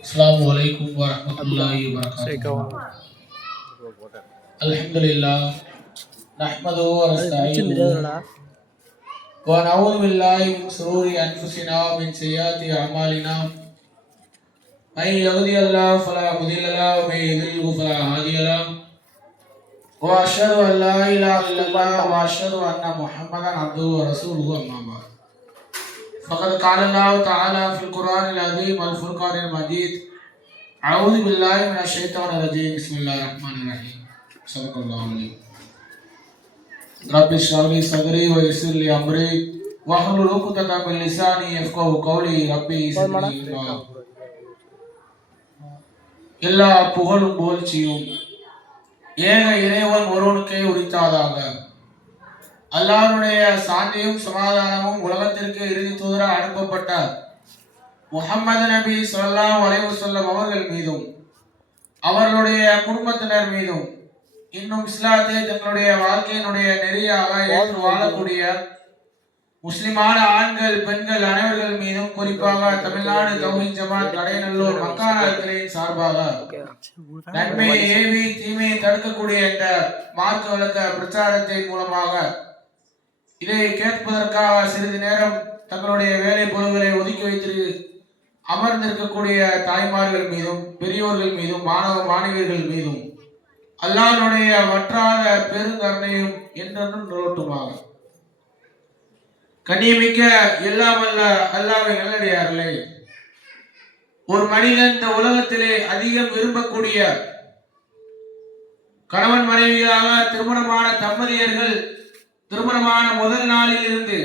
Assalamualaikum warahmatullahi wabarakatuh. Alhamdulillah. Nahmaduhu wa nasta'inuhu wa na'udzu billahi min shururi anfusina wa min sayyiati a'malina. May yahdihillahu fala mudilla lahu wa may yudlilhu fala hadiya lahu. Wa asyhadu an la ilaha illallah wa asyhadu anna Muhammadan abduhu wa rasuluhu amma ba'd. Faqad qala Allah ta'ala fil Qur'anil azim wal furqanil majid. A'udzu billahi minasyaitonir rajim. Bismillahirrahmanirrahim. Sadaqallahul azim. Rabbi shrah li sadri wa yassir li amri wahlul 'uqdatam min lisani yafqahu qawli. Rabbi zidni ilma. எல்லா புகழும் புகழ்ச்சியும் ஏக இறைவன் ஒருவனுக்கே உரித்தாதாக. அல்லாஹ்வுடைய சாந்தியும் சமாதானமும் உலகத்திற்கு இறுதி தூதராக அனுப்பப்பட்ட முஹம்மது நபி ஸல்லல்லாஹு அலைஹி வஸல்லம் அவர்கள் மீதும் அவர்களுடைய குடும்பத்தினர் மீதும் இன்னும் இஸ்லாத்தை தங்களுடைய வாழ்க்கையினுடைய நெறியாக ஏற்று வாழக்கூடிய முஸ்லிமான ஆண்கள் பெண்கள் அனைவர்கள் மீதும் குறிப்பாக தமிழ்நாடு தௌஹீத் ஜமாத் கடையநல்லூர் மக்கானர்களின் சார்பாக நன்மையை ஏவி தீமையை தடுக்கக்கூடிய இந்த மார்க்க விளக்க பிரச்சாரத்தின் மூலமாக இதை கேட்பதற்காக சிறிது நேரம் தங்களுடைய வேலை பொருள்களை ஒதுக்கி வைத்து அமர்ந்திருக்கக்கூடிய தாய்மார்கள் மீதும் பெரியோர்கள் மீதும் மாணவ மாணவியர்கள் மீதும் அல்லாஹ்வுடைய வற்றாத பெருங்கருணையும் என்றென்றும் நிலவட்டுமாக. கண்ணியமிக்க எல்லாம் அல்ல அல்லாஹ்வை நல்லடியார்களே, ஒரு மனிதன் இந்த உலகத்திலே அதிகம் விரும்பக்கூடிய கணவன் மனைவியாக திருமணமான தம்பதியர்கள் திருமணமான முதல் நாளில் இருந்து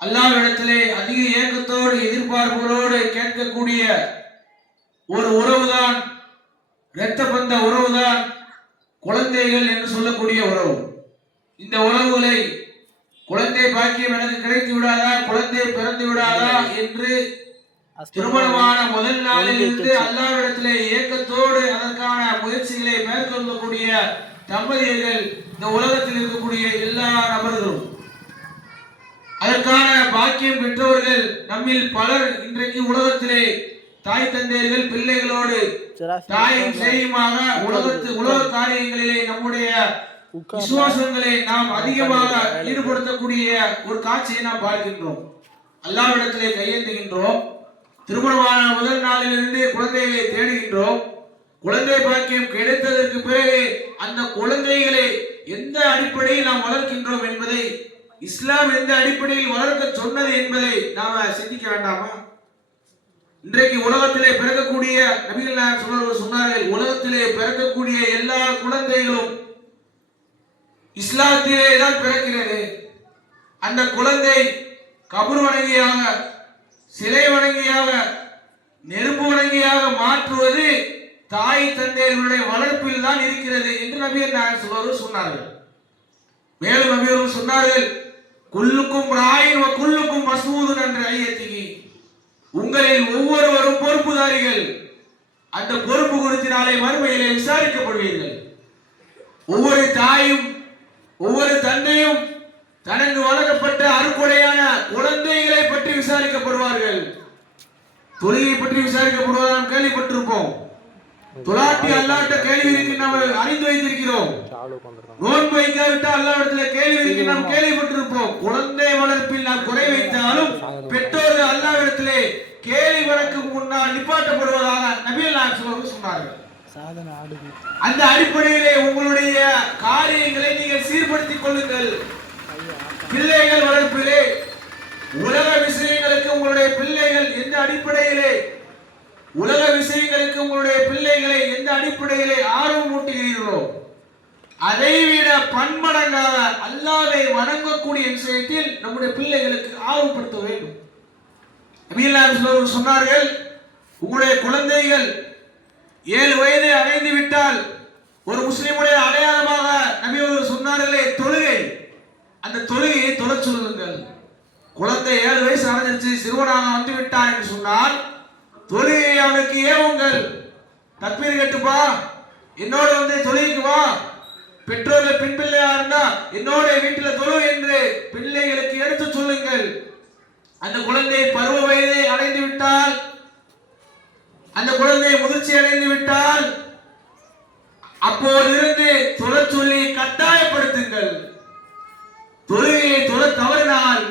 அல்லாஹ்விடத்திலே அதிக ஏக்கத்தோடு எதிர்பார்ப்புகளோடு கேட்கக்கூடிய ஒரு உறவுதான், இரத்த பந்த உறவுதான் குழந்தைகள் என்று சொல்லக்கூடிய உறவு. இந்த உறவுகளை குழந்தை பாக்கியம் எனக்கு கிடைத்து விடாதா, குழந்தை பிறந்து விடாதா என்று திருமணமான முதல் நாளில் இருந்து அல்லாஹ்விடத்திலே ஏக்கத்தோடு அதற்கான முயற்சிகளை மேற்கொள்ளக்கூடிய தம்பதியர்கள் இந்த உலகத்தில் இருக்கக்கூடிய எல்லா நபர்களும், அதற்கான பாக்கியம் பெற்றவர்கள் நம்மில் பலர் இன்றைக்கு உலகத்திலே தாய் தந்தையர்கள் பிள்ளைகளோடு தாயும் சேயுமாக உலக காரியங்களிலே நம்முடைய விசுவாசங்களை நாம் அதிகமாக ஈடுபடுத்தக்கூடிய ஒரு காட்சியை நாம் பார்க்கின்றோம். அல்லாஹ்விடத்திலே கையேந்துகின்றோம். திருமணமான முதல் நாளிலிருந்து குழந்தைகளை தேடுகின்றோம். குழந்தை பாக்கியம் கிடைத்ததற்கு பிறகு அந்த குழந்தைகளை எந்த அடிப்படையில் நாம் வளர்க்கின்றோம் என்பதை, இஸ்லாம் எந்த அடிப்படையில் வளர்க்க சொன்னது என்பதை நாம சிந்திக்க வேண்டாமா? இன்றைக்கு உலகத்திலே பிறக்கக்கூடிய நபிகள் நாயகம் சொன்னார்கள், உலகத்திலே பிறக்கக்கூடிய எல்லா குழந்தைகளும் இஸ்லாத்திலே தான் பிறக்கிறது. அந்த குழந்தை கபர் வணங்கியாக, சிலை வணங்கியாக, நெருப்பு வணங்கியாக மாற்றுவது தாய் தந்தையர்களுடைய வளர்ப்பில் தான் இருக்கிறது என்று நபிகள் நாயகம் சொன்னார்கள். மேலும் நபிகள் சொன்னார்கள், குல்லுக்கும் ராயின் வ குல்லுக்கும் மஸ்ஊதுன் அன் ரஅய்யத்திஹி, உங்களில் ஒவ்வொருவரும் பொறுப்புதாரிகள், அந்த பொறுப்பு குறித்து நாளை மறுமையிலே விசாரிக்கப்படுவீர்கள். ஒவ்வொரு தாயும் ஒவ்வொரு தந்தையும் தனக்கு வழங்கப்பட்ட அருக்குடையான குழந்தைகளை பற்றி விசாரிக்கப்படுவார்கள். தொழுகை பற்றி விசாரிக்கப்படுவதை நாம் கேள்விப்பட்டிருப்போம். தொலாட்டி அல்லாஹ்ட்ட கேள்வி இருக்கு நாம் அறிந்து வைத்திருக்கிறோம். நோன்பு வைக்காவிட்டால் அல்லாஹ்விடத்தில் கேள்வி இருக்கு நாம் கேள்விப்பட்டிருப்போம். குழந்தை வளர்ப்பில் நாம் குறை வைத்தாலும் பெற்றோர்கள் அல்லாஹ்விடத்திலே கேள்வி வழக்குக்கு முன்னால் நிப்பாட்டப்படுவதாக நபிகள் நாயகம் சொன்னார்கள். அந்த அடிப்படையிலே உங்களுடைய காரியங்களை நீங்கள் சீர்படுத்திக் கொள்ளுங்கள். பிள்ளைகள் வளர்ப்பிலே உலக விஷயங்களுக்கு உங்களுடைய பிள்ளைகள் எந்த அடிப்படையிலே, உலக விஷயங்களுக்கு உங்களுடைய பிள்ளைகளை எந்த அடிப்படையிலே ஆர்வம் ஊட்டுகிறீர்களோ அதைவிட பன்மடங்காக அல்லாஹ்வை வணங்கக்கூடிய விஷயத்தில் நம்முடைய பிள்ளைகளுக்கு ஆர்வப்படுத்த வேண்டும். நபிகள் நாயகம் சொன்னார்கள், உங்களுடைய குழந்தைகள் 7 வயதை அடைந்து விட்டால் ஒரு முஸ்லிமுடைய அடையாளமாக நபி அவர்கள் சொன்னார்களே தொழுகை, அந்த தொழுகையை தொழச் சொல்லுங்கள். குழந்தை 7 வயசு அடைஞ்சிருச்சு, சிறுவனாக வந்து விட்டான் என்று சொன்னால் தொழுகையை அவனுக்கு ஏவுங்கள். தக்பீர் கட்டுப்பா, என்னோட வந்து தொழுகைக்கு வா. பெற்றோர்கள் பெண் பிள்ளையா இருந்தா என்னோட வீட்டில் தொழு என்று பிள்ளைகளுக்கு எடுத்து சொல்லுங்கள். அந்த குழந்தை பருவ வயதை அடைந்து விட்டால் அந்த குழந்தை முதிர்ச்சி அடைந்து விட்டால் அப்போதிருந்து தொழ சொல்லி கட்டாயப்படுத்துங்கள். தொழுகையை தொழ தவறினால்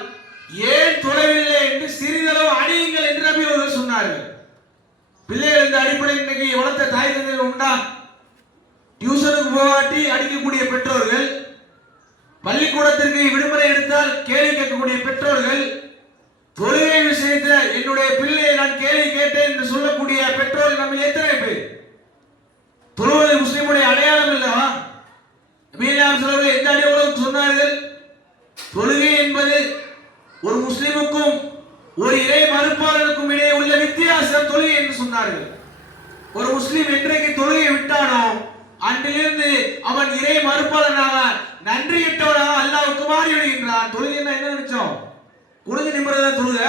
ஏன் தொழவில்லை என்று சிறிதளவு அடியுங்கள் என்று நபி அவர்கள் சொன்னார்கள். பிள்ளைகள் இந்த அடிப்படை இன்னைக்கு வளர்த்த தாய் தந்தைகள் உண்டா? டியூஷனுக்கு போகாட்டி அடிக்கக்கூடிய பெற்றோர்கள், பள்ளிக்கூடத்திற்கு விடுமுறை எடுத்தால் கேள்வி கேட்கக்கூடிய பெற்றோர்கள், தொழுகை விஷயத்தில் என்னுடைய பிள்ளையை நான் கேள்வி கேட்டேன் என்று சொல்லக்கூடிய பெற்றோர்கள் நம்ம எத்தனை பேர்? தொழுவது முஸ்லிமுடைய அடையாளம் இல்லவா? நபிகள் சொல்றவர்கள் எந்த அடையாளம் சொன்னார்கள்? தொழுகை என்பது ஒரு முஸ்லிமுக்கும் ஒரு இறை மறுப்பாளருக்கும் இடையே உள்ள வித்தியாசம் தொழுகை என்று சொன்னார்கள். ஒரு முஸ்லிம் என்றைக்கு தொழுகை விட்டானோ அன்றிலிருந்து அவன் இறை மறுப்பாளனாக நன்றியிட்டவனாக அல்லாஹ்வுக்கு மாறி விடுகின்றான். தொழுகைன்னா என்ன நினைச்சோம்? குனிஞ்சு நிமிர்றத தொழுக.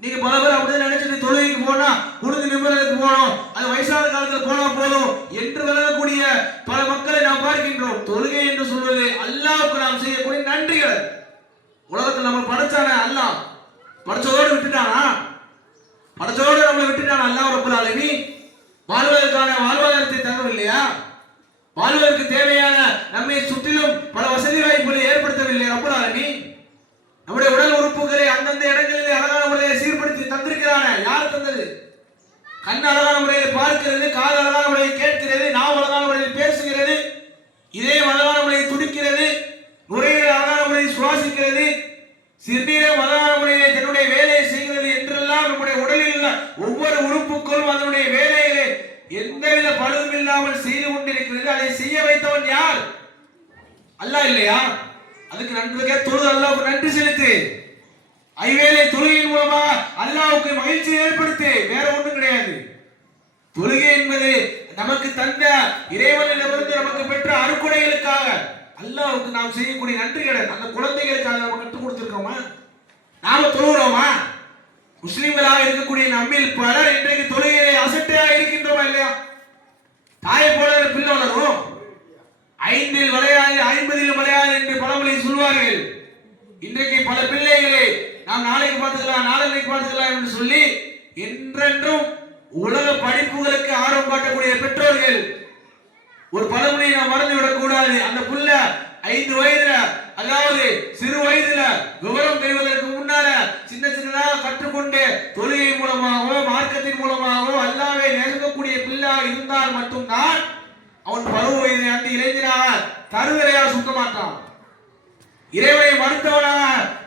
நீங்க பல பேர் அப்படியே நினைச்சிட்டு தொழுகைக்கு போனா குனிஞ்சு நிமிர்றதுக்கு போனோம், அது வயசான காலத்துல போனா போதும் என்று விளங்கக்கூடிய பல மக்களை நாம் பார்க்கின்றோம். தொழுகை என்று சொல்வது அல்லாஹ்வுக்கு நாம் செய்யக்கூடிய நன்றிகள். உலகத்தில் நம்ம படைச்சான அல்லாஹ் படைச்சதோடு விட்டுட்டானா? படைச்சதோடு நம்மளை விட்டுட்டானா அல்லாஹ் ரப்பல் ஆலமீன்? வாழ்வதற்கான வாழ்வாதாரத்தை தரவில்லையா? வாழ்வதற்கு தேவையான நம்மை சுற்றிலும் பல வசதி வாய்ப்புகளை ஏற்படுத்தவில்லை ரப்பல் ஆலமீன்? நம்முடைய உடல் உறுப்புகளை அந்தந்த இடங்களிலே அழகான முறையில் சீர்படுத்தி தந்திருக்கிறானே. யார் தந்தது? கண் அழகான முறையில் பார்க்கிறது, காது அழகான முறையில் கேட்கிறது, நாவு அழகான முறையில் பேசுகிறது, இதயம் அழகான முறையில் துடிக்கிறது, நுரையீரல் அழகான முறையில் சுவாசிக்கிறது, சிறுநீரகம் அழகான முறையில் தன்னுடைய வேலையை செய்கிறது என்றெல்லாம் நம்முடைய உடலில் உள்ள ஒவ்வொரு உறுப்புகளும் அதனுடைய வேலையிலே எந்தவித பழுதும் இல்லாமல் செய்து கொண்டிருக்கிறது. அதை செய்ய வைத்தவன் யார்? அல்லாஹ் இல்லையா? அதுக்கு நன்றி தொழுது அல்லாஹ்வுக்கு நன்றி செலுத்து. ஐவேளை தொழுகையின் மூலமா அல்லாஹ்வுக்கு மகிழ்ச்சி ஏற்படுத்து. வேற ஒன்றும் கிடையாது. தொழுகை என்பது நமக்கு தந்த இறைவனிடமிருந்து நமக்கு பெற்ற அருக்குடைகளுக்காக அல்லாஹ்வுக்கு நாம் செய்யக்கூடிய நன்றிகள். அந்த குழந்தைகளுக்காக நம்ம கற்றுக் கொடுத்திருக்கோமா? நாம தொழுகிறோமா? முஸ்லிம்களாக இருக்கக்கூடிய நம்மில் பலர் இன்றைக்கு தொழுகையை அசட்டையாக இருக்கின்றோமா இல்லையா? தாயை போல பிள்ளை வளரும். 5 வளையாது 50 வளையாது என்று பழமொழி சொல்வார்கள். இன்றைக்கு பல பிள்ளைகளை நாம் நாளைக்கு பார்த்துக்கலாம், நாளைக்கு பார்த்துக்கலாம் என்று சொல்லி என்றென்றும் உலக படிப்புகளுக்கு ஆர்வம் காட்டக்கூடிய பெற்றோர்கள். ஒரு பழமொழியை நாம் மறந்துவிடக் கூடாது. அந்த புள்ள 5 வயதுல, அதாவது சிறு வயதுல விவரம் தெரிவதற்கு முன்னால சின்ன சின்னதாக கற்றுக்கொண்டு தொழுகை மூலமாகவோ மார்க்கத்தின் மூலமாகவோ அல்லாஹ்வை நெருங்கக்கூடிய பிள்ளை இருந்தால் மட்டும்தான் அவன் பருவ வயதை அந்த இளைஞனாக தருவரையாக சுத்த மாட்டான். இறைவனை மறுத்தவனாக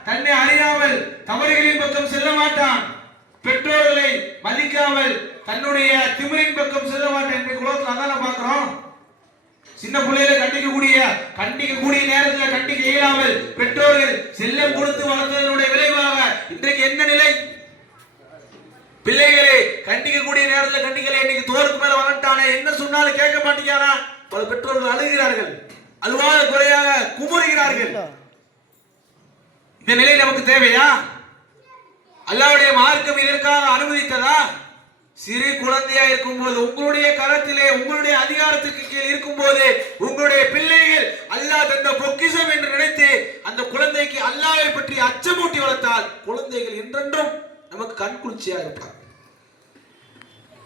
தன்னை அறியாமல் தவறுகளின் பக்கம் செல்ல மாட்டான். பெற்றோர்களை மதிக்காமல் தன்னுடைய திமிரின் பக்கம் செல்ல மாட்டான். இன்றைக்கு உலகத்தில் அதான் பார்க்கிறோம். சின்ன பிள்ளைகளை கண்டிக்கக்கூடிய நேரத்தில் கண்டிக்க இயலாமல் பெற்றோர்கள் செல்லம் கொடுத்து வளர்த்ததனுடைய விளைவாக இன்றைக்கு என்ன நிலை? பிள்ளைகளை கண்டிக்கக்கூடிய நேரத்தில் கண்டிக்கலை. இன்னைக்கு தோருக்கு மேல வளர்த்தானே, என்ன சொன்னாலும் கேட்க மாட்டேங்கிறானா? பல பெற்றோர்கள் அழுகிறார்கள், அழுவாத குறையாக குமுறுகிறார்கள். இந்த நிலை நமக்கு தேவையா? அல்லாஹ்வுடைய மார்க்கம் இதற்காக அனுமதித்ததா? சிறு குழந்தையா இருக்கும்போது உங்களுடைய கரத்திலே உங்களுடைய அதிகாரத்துக்கு கீழ் இருக்கும்போது உங்களுடைய பிள்ளைகள் அல்லாஹ் தந்த பொக்கிஷம் என்று நினைத்து அந்த குழந்தைக்கு அல்லாஹ்வை பற்றி அச்சமூட்டி வளர்த்தால் குழந்தைகள் என்றென்றும் நமக்கு கண்குளிர்ச்சியா இருப்பார்.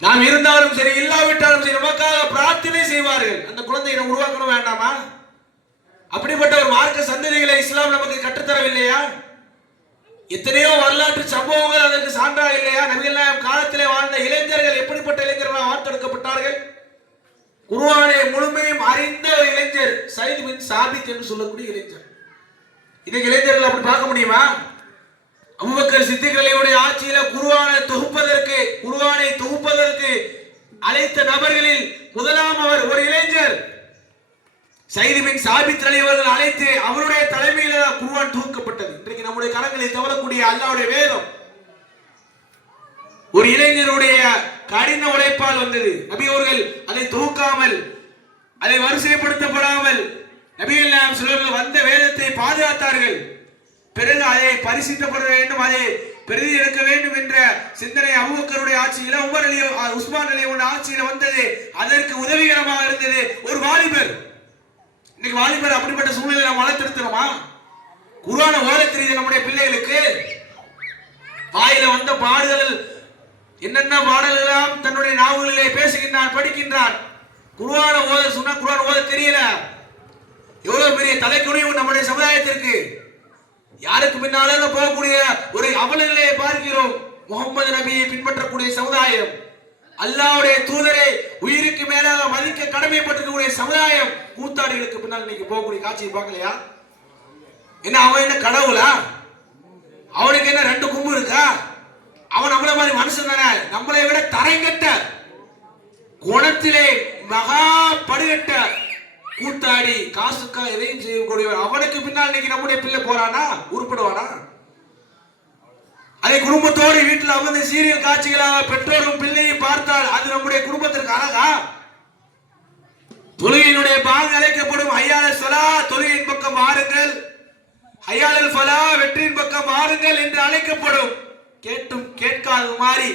நாம் இருந்தாலும் சரி இல்லாவிட்டாலும் சரி நமக்காக பிரார்த்தனை செய்வார்கள். அந்த குழந்தையை நாம் உருவாக்கணும் வேண்டாமா? அப்படிப்பட்ட ஒரு மார்க்க சந்ததிகளை இஸ்லாம் நமக்கு கற்றுத்தரவில்லையா? எத்தனையோ வரலாற்று சம்பவங்கள் அதற்கு சான்றா இல்லையா? நபிகள் நாயகம் காலத்திலே வாழ்ந்த இளைஞர்கள் எப்படிப்பட்ட இளைஞர்களாக வார்த்தெடுக்கப்பட்டார்கள்? குர்ஆனை முழுமையும் அறிந்த ஒரு இளைஞர் சைத் பின் சாபித் என்று சொல்லக்கூடிய இளைஞர். இன்னைக்கு இளைஞர்கள் அப்படி பார்க்க முடியுமா? அபூபக்கர் சித்திக் ரலியல்லாஹு ஆட்சியில குர்ஆனை தொகுப்பதற்கு அழைத்த நபர்களில் முதலாம் அவர் ஒரு இளைஞர் சைத் பின் சாபித் ரலியல்லாஹு அழைத்து அவருடைய தலைமையில குர்ஆன் தொகுக்கப்பட்டது. இன்றைக்கு நம்முடைய கரங்களில் தவறக்கூடிய அல்லாஹ்வுடைய வேதம் ஒரு இளைஞருடைய கடின உழைப்பால் வந்தது. நபி அவர்கள் அதை தொகுக்காமல், அதை வரிசைப்படுத்தப்படாமல் நபிகள் நாயகம் ஸல்லல்லாஹு வந்த வேதத்தை பாதுகாத்தார்கள். பிறகு அதை பரிசுத்தப்பட வேண்டும், அதை பிரதி எடுக்க வேண்டும் என்ற சிந்தனை அபூபக்கருடைய ஆட்சியில, உஸ்மான் ரலியல்லாஹு ஆட்சியில வந்தது. அதற்கு உதவிகரமாக இருந்தது ஒரு வாலிபர். இன்னைக்கு வாலிபர் அப்படிப்பட்ட சூழ்நிலை நாம் வளர்த்திருக்கிறோமா? குர்ஆனை ஓத தெரியுது நம்முடைய பிள்ளைகளுக்கு? வாயில வந்த பாடுகள் என்னென்ன பாடல்களாம் தன்னுடைய நாவல்களிலே பேசுகின்றான், படிக்கின்றான். குர்ஆனை ஓத சொன்னா குர்ஆன் ஓத தெரியல. எவ்வளவு பெரிய தலைக்குனிவு நம்முடைய சமுதாயத்திற்கு. யாருக்கு பின்னாலே போகக்கூடிய ஒரு அவலங்களை பார்க்கிறோம். முகமது நபியை பின்பற்றக்கூடிய சமுதாயம், அல்லாஹ்வுடைய தூதரை உயிருக்கு மேலாக மதிக்க கடமைப்பட்டிருக்கக்கூடிய சமுதாயம் கூத்தாடிகளுக்கு பின்னால் இன்னைக்கு போகக்கூடிய காட்சியை பார்க்கலையா? என்ன அவன் என்ன கடவுளா? அவனுக்கு என்ன ரெண்டு கும்பு இருக்கா? அவன் நம்மள மாதிரி மனுஷன் தானே. நம்மளை விட தரைங்கட்ட குணத்திலே மகா படுகட்ட கூத்தாடி காசுக்கா எதையும் செய்யக்கூடியவன் அவனுக்கு பின்னால் இன்னைக்கு நம்முடைய பிள்ளை போறானா? உருப்படுவானா? அதை குடும்பத்தோடு வீட்டில் அமர்ந்து சீரியல் காட்சிகளாக பெற்றோரும் பிள்ளையும் பார்த்தால் அது நம்முடைய குடும்பத்திற்கு அழகா? தொழுகையினுடைய பாங்கு அழைக்கப்படும் ஹய்யால் ஸலா, தொழுகையின் பக்கம் வாருங்கள், ஹய்யால் ஃபலா, வெற்றியின் பக்கம் வாருங்கள் என்று அழைக்கப்படும். கேட்டும் கேட்காத மாதிரி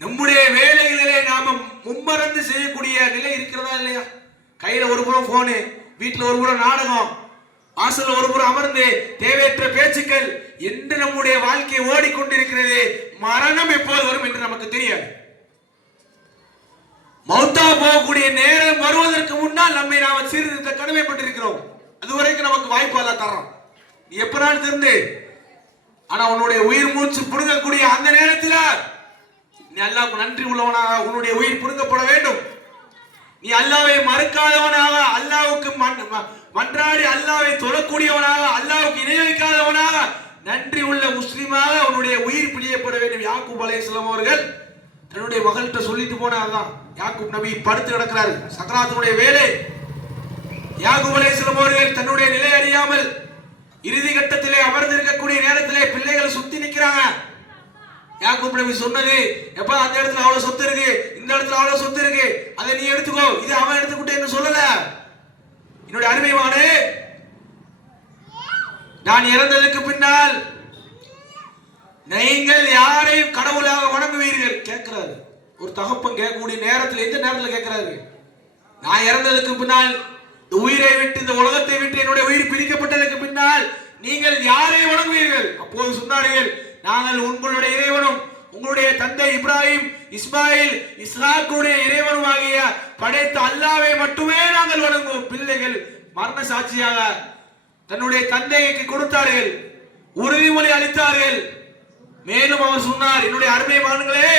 நம்முடைய வேலைகளிலே நாம மும்மறந்து செய்யக்கூடிய நிலை இருக்கிறதா இல்லையா? கையில ஒரு புறம் போனு, வீட்டுல ஒரு புறம் நாடகம், வாசல்ல ஒரு புறம் அமர்ந்து தேவையற்ற பேச்சுக்கள் என்று நம்முடைய வாழ்க்கை ஓடிக்கொண்டிருக்கிறது. மரணம் எப்போது வரும் என்று நமக்கு தெரியாது. மௌத்தா போகக்கூடிய நேரம் வருவதற்கு முன்னால் நம்மை நாம் சீர்திருத்த கடமைப்பட்டிருக்கிறோம். அதுவரைக்கும் நமக்கு வாய்ப்பு அல்ல தரோம். நீ எப்பனாலும் திருந்து, ஆனா உன்னுடைய உயிர் மூச்சு புடுங்கக்கூடிய அந்த நேரத்தில் நீ அல்லாஹ்வுக்கு நன்றி உள்ளவனாக உன்னுடைய உயிர் புடுங்கப்பட வேண்டும். நீ அல்லாஹ்வை மறுக்காதவனாக, அல்லாஹ்வுக்கு மன்றாடி அல்லாஹ்வை தொழக்கூடியவனாக, அல்லாஹ்வுக்கு இணை வைக்காதவனாக, நன்றி உள்ள முஸ்லிமாக உன்னுடைய உயிர் பிடிக்கப்பட வேண்டும். யாக்கூப் அலைஹிஸ்ஸலாம் அவர்கள் தன்னுடைய மகள்கிட்ட சொல்லிட்டு போனாதான். யாக்கூப் நபி படுத்து கிடக்கிறாரு, சக்கராத்துடைய வேலை. யாக்கூப் அலைஹிஸ்ஸலாம் அவர்கள் தன்னுடைய நிலை அறியாமல் இறுதி கட்டத்திலே அமர்ந்திருக்கக்கூடிய நேரத்திலே பிள்ளைகள் சுத்தி நிற்கிறாங்க. யாக்கூப் நபி சொன்னது, எப்ப அந்த இடத்துல அவ்வளவு சொத்து இருக்கு, இந்த இடத்துல அவ்வளவு சொத்து இருக்கு, அதை நீ எடுத்துக்கோ, இது அவன் எடுத்துக்கிட்டே என்று சொல்லல. என்னுடைய அருமைவானே, நான் இறந்ததுக்கு பின்னால் நீங்கள் யாரையும் கடவுளாக வணங்குவீர்கள் கேட்கிறாரு. ஒரு தகப்பன் கேட்கக்கூடிய நேரத்தில் எந்த நேரத்தில் கேட்கிறாரு? நான் இறந்ததுக்கு பின்னால், இந்த உயிரை விட்டு, இந்த உலகத்தை விட்டு என்னுடைய உயிர் பிரிக்கப்பட்டதற்கு பின்னால் நீங்கள் யாரை வணங்குவீர்கள்? அப்போது சொன்னார்கள், நாங்கள் உங்களுடைய இறைவனும் உங்களுடைய தந்தை இப்ராஹிம், இஸ்மாயில், இஸ்ஹாக்குடைய இறைவனும் ஆகிய படைத்த அல்லாஹ்வை மட்டுமே நாங்கள் வணங்குவோம். பிள்ளைகள் மரண சாட்சியாக தன்னுடைய தந்தைக்கு கொடுத்தார்கள், உறுதிமொழி அளித்தார்கள். மேலும் அவர் சொன்னார், என்னுடைய அருமை மகன்களே,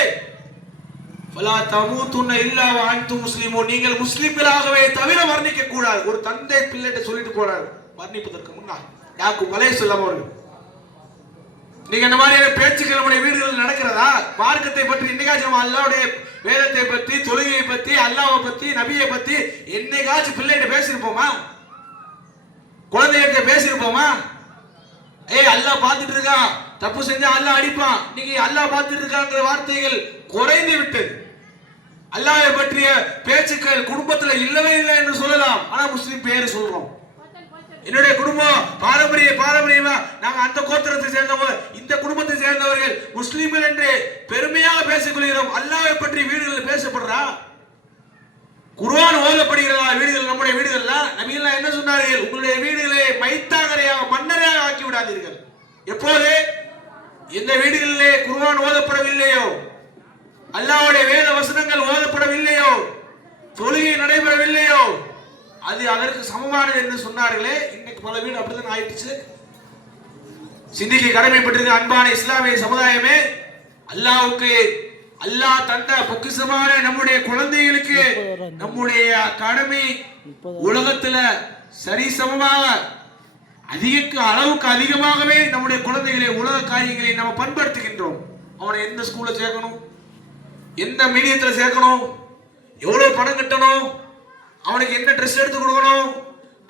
ஃபலா தமூதுன்ன இல்லா வ அன்தும் முஸ்லிமூன், நீங்கள் முஸ்லிம்களாகவே தவிர மரணிக்க கூடாது. ஒரு தந்தை பிள்ளைகிட்ட சொல்லிட்டு போறார் மரணிப்பதற்கு முன்னால். யாக்கூப் அலைஹிஸ்ஸலாம் அவர்கள். நீங்க இந்த மாதிரியான பேச்சுக்கள் நம்முடைய வீடுகளில் நடக்கிறதா? மார்க்கத்தை பற்றி என்னைக்காச்சும் நம்ம அல்லாஹ்வுடைய வேதத்தை பற்றி, தொழுகையை பற்றி, அல்லாஹ்வை பற்றி, நபியை பற்றி என்னைக்காச்சும் பிள்ளைகிட்ட பேசியிருப்போமா? குழந்தைகிட்ட பேசியிருப்போமா? அல்லாஹ் பார்த்துட்டு இருக்கான், தப்பு செஞ்சா அல்லாஹ் அடிப்பான், இன்னைக்கு அல்லாஹ் பார்த்துட்டு இருக்காங்கிற வார்த்தைகள் குறைந்து விட்டது. அல்லாஹ்வை பற்றிய பேச்சுக்கள் குடும்பத்துல இல்லவே இல்லை என்று சொல்லலாம். ஆனா முஸ்லிம் பேரு சொல்றோம். என்னுடைய குடும்பம் பாரம்பரியமா நாங்க அந்த கோத்திரத்தை சேர்ந்தவங்க, இந்த குடும்பத்தை சேர்ந்தவர்கள் முஸ்லிம்கள் என்று பெருமையாக பேசிக் கொள்கிறோம். அல்லாஹ்வை பற்றி வீடுகளில் பேசப்படுறா? குர்ஆன் ஓதப்படுகிறதா வீடுகள்? நம்முடைய வீடுகள்ல நபிகள் என்ன சொன்னார்கள்? உங்களுடைய வீடுகளை மைத்தாகரையாக, மன்னரையாக ஆக்கி விடாதீர்கள். எப்போது இந்த வீடுகளிலே குர்ஆன் ஓதப்படவில்லையோ, அல்லாஹ்வுடைய வேத வசனங்கள் ஓதப்படவில்லையோ, தொழுகை நடைபெறவில்லையோ, அது அதற்கு சமமானது என்று சொன்னார்களே. இன்னைக்கு பல வீடு அப்படிதான் ஆயிடுச்சு. சிந்திக்க கடமைப்பட்டிருக்க அன்பான இஸ்லாமிய சமுதாயமே, அல்லாஹ்வுக்கு, அல்லாஹ் தந்த பொக்கிஷமான நம்முடைய குழந்தைகளுக்கு நம்முடைய கடமை உலகத்துல சரிசமமாக அளவுக்கு அதிகமாகவே நம்முடைய குழந்தைகளை உலக காரியங்களை நம்ம பண்படுத்துகின்றோம். அவனை எந்த ஸ்கூல்ல சேர்க்கணும், எந்த மீடியத்தில் சேர்க்கணும், எவ்வளவு பணம் கட்டணும், அவனுக்கு என்ன ட்ரெஸ் எடுத்து கொடுக்கணும்,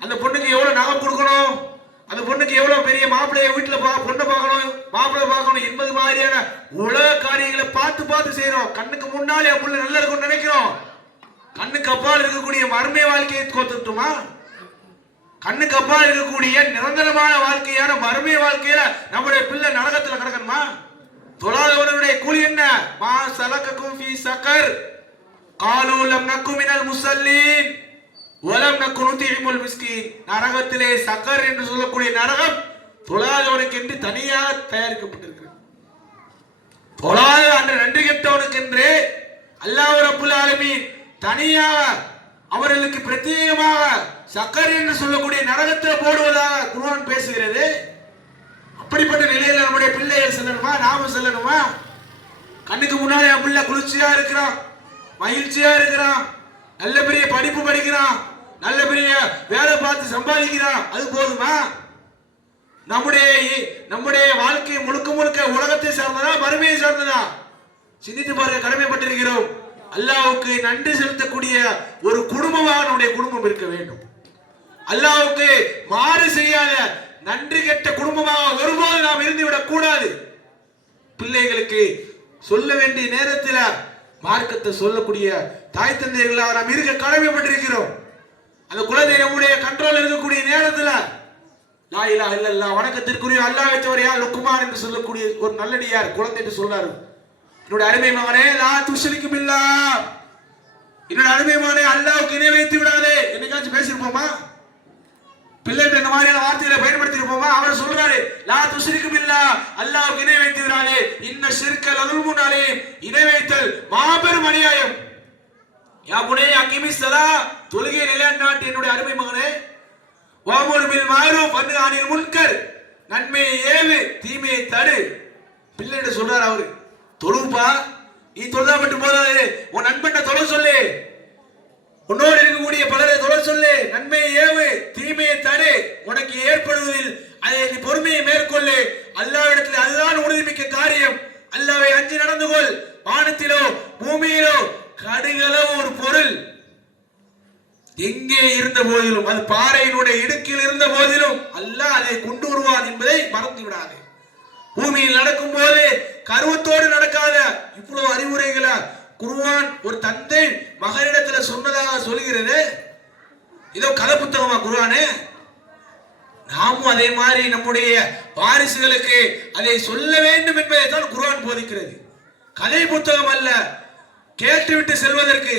அந்த பொண்ணுக்கு எவ்வளவு நகை கொடுக்கணும், அந்த பொண்ணுக்கு எவ்வளவு பெரிய மாப்பிள்ளைய வீட்டுல பொண்ணை பார்க்கணும், மாப்பிள்ளை பார்க்கணும் என்பது மாதிரியான உலக காரியங்களை பார்த்து செய்யறோம். கண்ணுக்கு முன்னாலே என் புள்ள நல்லா இருக்கும்னு நினைக்கிறோம். கண்ணுக்கு அப்பால் இருக்கக்கூடிய மர்ம வாழ்க்கையை கோத்துட்டுமா? கண்ணுக்கு அப்பால் இருக்கக்கூடிய நிரந்தரமான வாழ்க்கையான மர்ம வாழ்க்கையில நம்முடைய பிள்ளை நரகத்துல கிடக்கணுமா? தொழாதவனுடைய கூலி என்ன? மா சலகக்கும் ஃபீ சகர் காலூ லம் நக்கு மினல் முஸல்லீன் வலம் நக்கு நுதிமுல் மிஸ்கீன். நரகத்திலே சகர் என்று சொல்லக்கூடிய நரகம் தொழாதவனுக்கு என்று தனியாக தயாரிக்கப்பட்டிருக்கிறது. தொழாத அந்த நன்றி கெட்டவனுக்கு என்று அல்லாஹ் ரப்புல் ஆலமீன் தனியாக அவர்களுக்கு பிரத்யேகமாக சக்கர் என்று சொல்லக்கூடிய நரகத்தை போடுவதாக குர்ஆன் பேசுகிறது. அப்படிப்பட்ட நிலையில நம்முடைய பிள்ளைகள் செல்லணுமா, நாம செல்லணுமா? கண்ணுக்கு முன்னாலே என் பிள்ளை குளிர்ச்சியா இருக்கிறான், மகிழ்ச்சியா இருக்கிறான், நல்ல பெரிய படிப்பு படிக்கிறான், நல்ல பெரிய வேலை பார்த்து சம்பாதிக்கிறான், அது போதுமா? நம்முடைய வாழ்க்கை முழுக்க முழுக்க உலகத்தை சார்ந்ததா மறுமையை சார்ந்ததா? சிந்தித்து பார்க்க கடமைப்பட்டிருக்கிறோம். அல்லாஹ்வுக்கு நன்றி செலுத்தக்கூடிய ஒரு குடும்பமாக நம்முடைய குடும்பம் இருக்க வேண்டும். அல்லாஹ்வுக்கு மாறு செய்யாத நன்றி கெட்ட குடும்பமாக ஒருபோது நாம் இருந்துவிடக் கூடாது. பிள்ளைகளுக்கு சொல்ல வேண்டிய நேரத்தில் மார்க்கத்தை சொல்லக்கூடிய தாய் தந்தைகளாக நாம் இருக்க கடமைப்பட்டிருக்கிறோம். அந்த குழந்தை நம்முடைய கண்ட்ரோல் இருக்கக்கூடிய நேரத்தில் லா இலாஹ இல்லல்லாஹ் வணக்கத்திற்குரிய அல்லாஹ்வை தவிர யார் லுக்மான் என்று சொல்லக்கூடிய ஒரு நல்லடியார் குழந்தை என்று சொல்றாரு, என்னுடைய அருமை மகனே லா துஷ்ரிகு பில்லாஹ், என்னுடைய அருமை மகனே அல்லாஹ்வுக்கு இணை வைத்து விடாதே. என்னைக்காச்சும் பேசியிருப்போமா? பிள்ளைகிட்ட இந்த மாதிரியான வார்த்தைகளை பயன்படுத்தியிருப்போமா? அவர் சொல்றாரு லா துஷ்ரிகு பில்லாஹ், அல்லாஹ்வுக்கு இணை வைத்து விடாதே, இன்ன ஷிர்க லதுல்முன் அலீம், இணை வைத்தல் மாபெரும் அநியாயம். யா புனைய அகீமிஸ் ஸலாத், தொழுகை நிலைநாட்டு என்னுடைய அருமை மகனே, வஅமுர் பில் மஅரூஃப் வன்ஹி அனில் முன்கர், நன்மையை ஏவு தீமையை தடு. பிள்ளைகிட்ட சொல்றாரு அவரு, தொழுப்பா, நீ தொழுதா மட்டும் போதாது, உன் நண்பன் தொழ சொல்லு, உன்னோடு இருக்கக்கூடிய பலரை தொழ சொல்லு, நன்மையை ஏவு தீமையை தடு, உனக்கு ஏற்படுவதில் அதை நீ பொறுமையை மேற்கொள்ளு, அல்லாஹ்விடத்தில் அதுதான் உறுதிமிக்க காரியம், அல்லாஹ்வை அஞ்சி நடந்து கொள், வானத்திலோ பூமியிலோ கடுகளவு ஒரு பொருள் எங்கே இருந்த போதிலும், அது பாறையினுடைய இடுக்கில் இருந்த போதிலும் அல்லாஹ் அதை கொண்டு வருவான் என்பதை மறந்து விடாதே. பூமியில் நடக்கும் போது கருவத்தோடு நடக்காத இவ்வளவு அறிவுரைகளை குர்ஆன் ஒரு தந்தை மகனிடத்தில் சொன்னதாக சொல்கிறது. இதோ கதை புத்தகமா குர்ஆனே? நாமும் அதே மாதிரி நம்முடைய வாரிசுகளுக்கு அதை சொல்ல வேண்டும் என்பதை தான் குர்ஆன் போதிக்கிறது. கதை புத்தகம் அல்ல, கேட்டுவிட்டு செல்வதற்கு,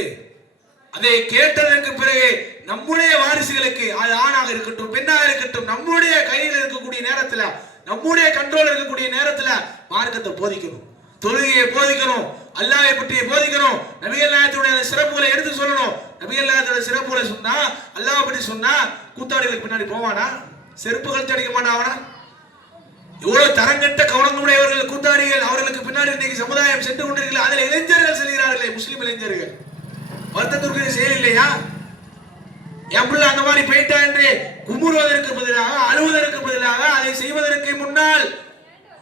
அதை கேட்டதற்கு பிறகு நம்முடைய வாரிசுகளுக்கு, அது ஆணாக இருக்கட்டும் பெண்ணாக இருக்கட்டும், நம்முடைய கையில் இருக்கக்கூடிய நேரத்தில், நம்முடைய கண்ட்ரோல் இருக்கக்கூடிய நேரத்தில் மார்க்கத்தை போதிக்கணும், தொழுகையை போதிக்கணும், அல்லாஹ்வை பற்றி போதிக்கணும், நபிகள் நாயகத்துடைய சிறப்புகளை எடுத்து சொல்லணும். நபிகள் நாயகத்துடைய சிறப்புகளை சொன்னா, அல்லாஹ்வை பற்றி சொன்னா கூத்தாடிகளுக்கு பின்னாடி போவானா? செருப்புகள் தடிக்க மாட்டானா? எவ்வளவு தரங்கட்ட கவனமுடையவர்கள் கூத்தாடிகள், அவர்களுக்கு பின்னாடி இன்னைக்கு சமுதாயம் சென்று கொண்டிருக்கிறது. அதில் இளைஞர்கள் செல்கிறார்களே, முஸ்லிம் இளைஞர்கள், வருத்தத்திற்கு செயல் இல்லையா? என் பிள்ளை அந்த மாதிரி போயிட்டா என்று குமுறுவதற்கு பதிலாக, அழுவதற்கு பதிலாக, அதை செய்வதற்கு முன்னால்,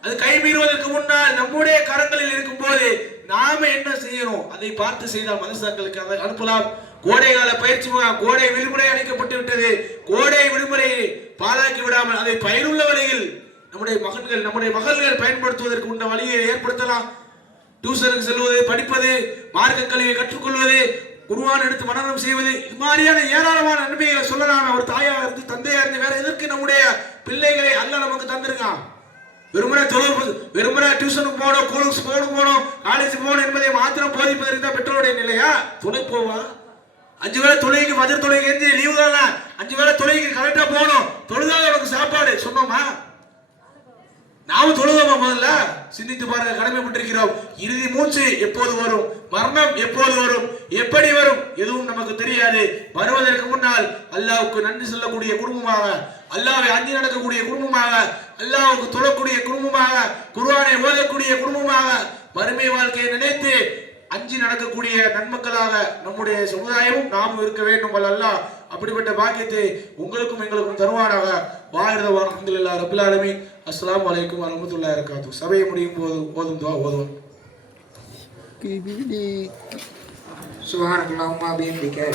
அது கைமீறுவதற்கு முன்னால் நம்முடைய கரங்களில் இருக்கும் போது நாம என்ன செய்யணும் அதை பார்த்து செய்தால் மதரசாக்களுக்கு அதை அனுப்பலாம். கோடை கால பயிற்சி, கோடை விடுமுறை அளிக்கப்பட்டு விட்டது. கோடை விடுமுறையை பாழாக்கி விடாமல் அதை பயனுள்ள வழியில் நம்முடைய மகன்கள், நம்முடைய மகள்கள் பயன்படுத்துவதற்கு உண்ட வழியை ஏற்படுத்தலாம். டியூஷனுக்கு செல்வது, படிப்பது, மார்க்க கல்வியை கற்றுக்கொள்வது, குர்ஆன் எடுத்து மனனம் செய்வது, இது மாதிரியான ஏராளமான நன்மைகளை சொல்லலாம். ஒரு தாயா இருந்து தந்தையா இருந்து வேற எதற்கு நம்முடைய பிள்ளைகளை அல்லாஹ் நமக்கு தந்திருக்கான்? வெறுமனே டியூஷனுக்கு போகணும், ஸ்கூலுக்கு போகணும், காலேஜுக்கு போகணும் என்பதை மாத்திரம் போதிப்பதற்கு தான் பெற்றோருடைய நிலையா? துணை போவா 5 வேளை தொழுகைக்கு, மதிய தொழுகைக்கு லீவு தானே, 5 வேளை தொழுகைக்கு கரெக்டா போகணும், தொழுதாத உனக்கு சாப்பாடு சொன்னோமா? நாம தொழுதோமா? முதல்ல சிந்தித்து பாருங்க, கடமைப்பட்டிருக்கிறோம். இறுதி மூச்சு எப்போது வரும், மரணம் எப்போது வரும், எப்படி வரும், எதுவும் நமக்கு தெரியாது. வருவதற்கு முன்னால் அல்லாஹ்வுக்கு நன்றி சொல்லக்கூடிய குடும்பமாக, அல்லாஹ்வை அஞ்சி நடக்கக்கூடிய குடும்பமாக, அல்லாஹ்வுக்கு தொழக்கூடிய குடும்பமாக, குர்ஆனை ஓதக்கூடிய குடும்பமாக, மறுமை வாழ்க்கையை நினைத்து அஞ்சி நடக்கக்கூடிய நன்மக்களாக நம்முடைய சமுதாயமும் நாமும் இருக்க வேண்டும். அல்லாஹ் அப்படிப்பட்ட பாக்கியத்தை உங்களுக்கும் எங்களுக்கும் தருவானாக. வாஹிர் அல்ஹம்துலில்லாஹி ரப்பில் ஆலமீன். அஸ்ஸலாமு அலைக்கும் வரஹ்மத்துல்லாஹி வபரகாத்துஹு. சபையை முடியும் போது ஓதும் துஆ ஓதுவோம். சுப்ஹானல்லாஹி வ பிஹம்திஹி.